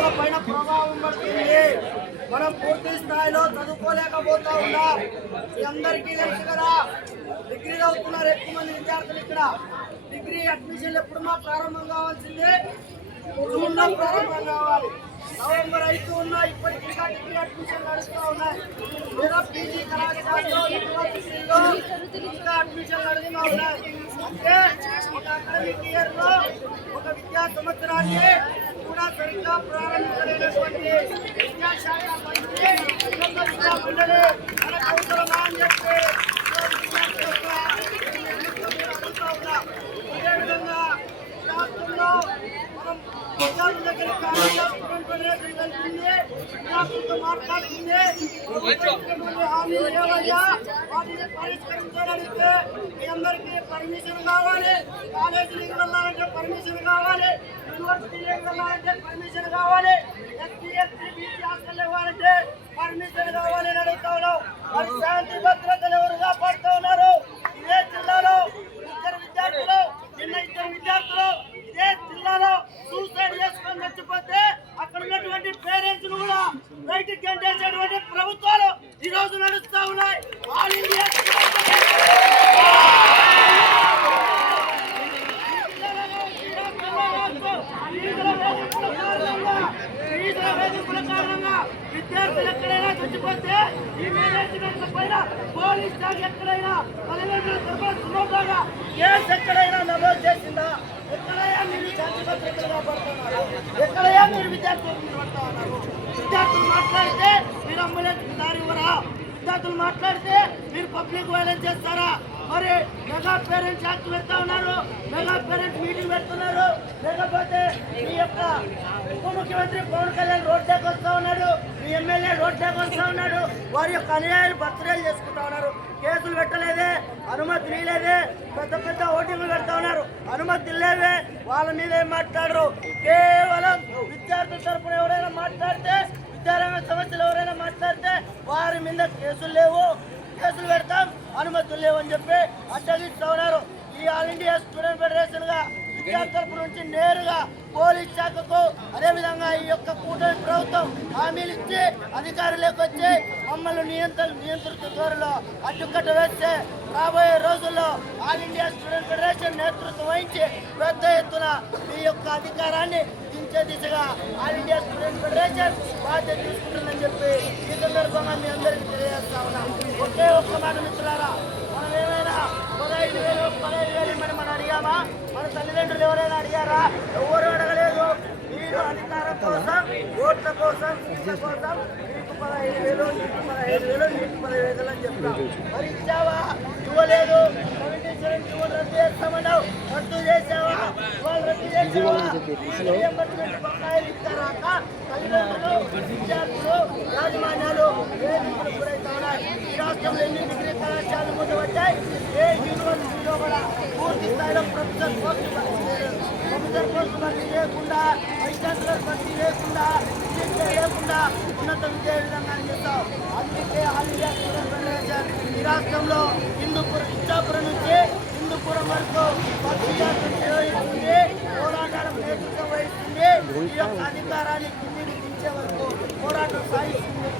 విద్యార్థుల పైన ప్రభావం పడుతుంది. మనం పూర్తి స్థాయిలో చదువుకోలేకపోతా ఉన్నాం. మీ అందరికీ తెలుసు కదా, డిగ్రీ చదువుతున్నారు ఎక్కువ మంది విద్యార్థులు. ఇక్కడ డిగ్రీ అడ్మిషన్లు ఎప్పుడు ప్రారంభం కావాల్సిందే, జూన్లో ప్రారంభం కావాలి. నవంబర్ 5 ఉన్నా ఇప్పటికీ ఇంకా డిగ్రీ అడ్మిషన్ నడుస్తూ ఉన్నాయి. లేదా పీజీ కళాశాలలో యూనివర్సిటీలో ఇంకా అడ్మిషన్ నడుస్తూ ఉన్నాయి. అంటే ఒక అకాడమిక్ ఇయర్ లో ఒక విద్యా సంవత్సరాన్ని కూడా సరిగ్గా ప్రారంభించలేనటువంటి విద్యాశాఖ మంత్రి విద్యా మండలి మనకు అవసరమా అని చెప్పి అడుగుతూ ఉన్నాం. అదేవిధంగా రాష్ట్రంలో మనం విద్యార్థుల దగ్గర పరిష్కరించడానికి మీ అందరికీ పర్మిషన్ కావాలి. కాలేజీలకు వెళ్ళాలంటే పర్మిషన్ కావాలి, యూనివర్సిటీలకు వెళ్ళాలంటే పర్మిషన్ కావాలి, ఎస్సీ బీసీ హాస్టల్ ఇవ్వాలంటే పర్మిషన్ కావాలి అని అడుగుతా ఉన్నాం. మరి శాంతి భద్రతలు ఎవరు కాపాడుతూ ఉన్నారు? ఇదే జిల్లాలో ఇద్దరు విద్యార్థులు ఇదే జిల్లాలో సూసైడ్ చేసుకొని చచ్చిపోతే అక్కడ ఉన్నటువంటి పేరెంట్స్ కూడా బయటికి గంటేసేటువంటి ప్రభుత్వాలు ఈ రోజు నడుస్తూ ఉన్నాయి. ఆల్ ఇండియా విద్యార్థులు ఎక్కడైనా చచ్చిపోతే ఈ మేనేజ్మెంట్ల పైన పోలీస్ శాఖ ఎక్కడైనా కేసు ఎక్కడైనా నమోదు చేసిందా? ఎక్కడైనా మీరు శాంతి భద్రతలు కాపాడుతున్నారు? ఎక్కడైనా మీరు విద్యార్థులు నిలబడతా ఉన్నారు? విద్యార్థులు మాట్లాడితే మీరు అంబులెన్స్ దారి ఇవ్వరా? విద్యార్థులు మాట్లాడితే మీరు పబ్లిక్ వైలెన్స్ చేస్తారా? మరి మెగా పేరెంట్స్ యాక్ట్ పెడతా ఉన్నారు, మెగా పేరెంట్స్ మీటింగ్ పెడుతున్నారు. లేకపోతే మీ యొక్క ఉప ముఖ్యమంత్రి పవన్ కళ్యాణ్ రోడ్డుకి వస్తూ ఉన్నాడు, మీ ఎమ్మెల్యే రోడ్డుకి వస్తూ ఉన్నాడు. వారి యొక్క అన్యాయాలు బర్త్డేలు చేసుకుంటా ఉన్నారు. కేసులు పెట్టలేదే, అనుమతి లేదే, పెద్ద పెద్ద ఓటింగ్లు పెడతా ఉన్నారు, అనుమతి లేవే. వాళ్ళ మీద ఏం మాట్లాడరు. కేవలం విద్యార్థుల తరఫున ఎవరైనా మాట్లాడితే, విద్యారంగ సమస్యలు ఎవరైనా మాట్లాడితే వారి మీద కేసులు లేవు, కేసులు పెడతాం, అనుమతులు లేవు అని చెప్పి అడ్డగిస్తూ ఉన్నారు. ఈ ఆల్ ఇండియా స్టూడెంట్ ఫెడరేషన్ గా విద్యార్థి తరఫు నుంచి నేరుగా పోలీస్ శాఖకు, అదేవిధంగా ఈ యొక్క కూటమి ప్రభుత్వం హామీలు ఇచ్చి అధికారులకు వచ్చి మమ్మల్ని నియంత్రిత ధోరణిలో అడ్డుకట్ట వేస్తే రాబోయే రోజుల్లో ఆల్ ఇండియా స్టూడెంట్ ఫెడరేషన్ నేతృత్వం వహించి పెద్ద ఎత్తున ఈ యొక్క అధికారాన్ని దించే దిశగా ఆల్ ఇండియా స్టూడెంట్ ఫెడరేషన్ బాధ్యత తీసుకుంటుందని చెప్పి ఈ సందర్భంగా మీ అందరికీ తెలియజేస్తా ఉన్నాం. ఒకే ఒక్క మాట మిత్రులారా, మనం ఏమైనా 15,000 మనం అడిగామా? మన తల్లిదండ్రులు ఎవరైనా అడిగారా? ఎవరు అడగలేదు. మీరు అధికారం కోసం, ఓట్ల కోసం, కోసం నీకు 15,000, నీకు 15,000, నీకు 15,000 అని చెప్తాం. మరి ఇచ్చావా? ఇవ్వలేదు. 77 రద్దు చేస్తామన్నావు, రద్దు చేసావా? వాళ్ళు రద్దు చేసావా? బకాయిలు ఇస్తారాక తల్లిదండ్రులు, విద్యార్థులు, యాజమాన్యాలు వేదికలు గురవుతా ఉన్నాయి. ఈ రాష్ట్రంలో ఎన్ని డిగ్రీ కళాశాలలు ముందు వచ్చాయి? ఏ యూనివర్సిటీలో కూడా పూర్తి స్థాయిలో ప్రొఫెసర్ పోస్టు భర్తీ లేకుండా, వైస్ ఛాన్సలర్ భర్తీ లేకుండా, విద్య లేకుండా ఉన్నత విద్య విధంగా చేస్తాం. అందుకే ఆల్ ఇండియా స్టూడెంట్ ఫెడరేషన్ ఈ రాష్ట్రంలో ఇచ్చాపురం నుంచి హిందూపురం వరకు నిర్వహిస్తుంది, పోరాటాలకు నేతృత్వం వహిస్తుంది. ఈ యొక్క అధికారాన్ని కిందికి దించే వరకు పోరాటం సాగిస్తుంది.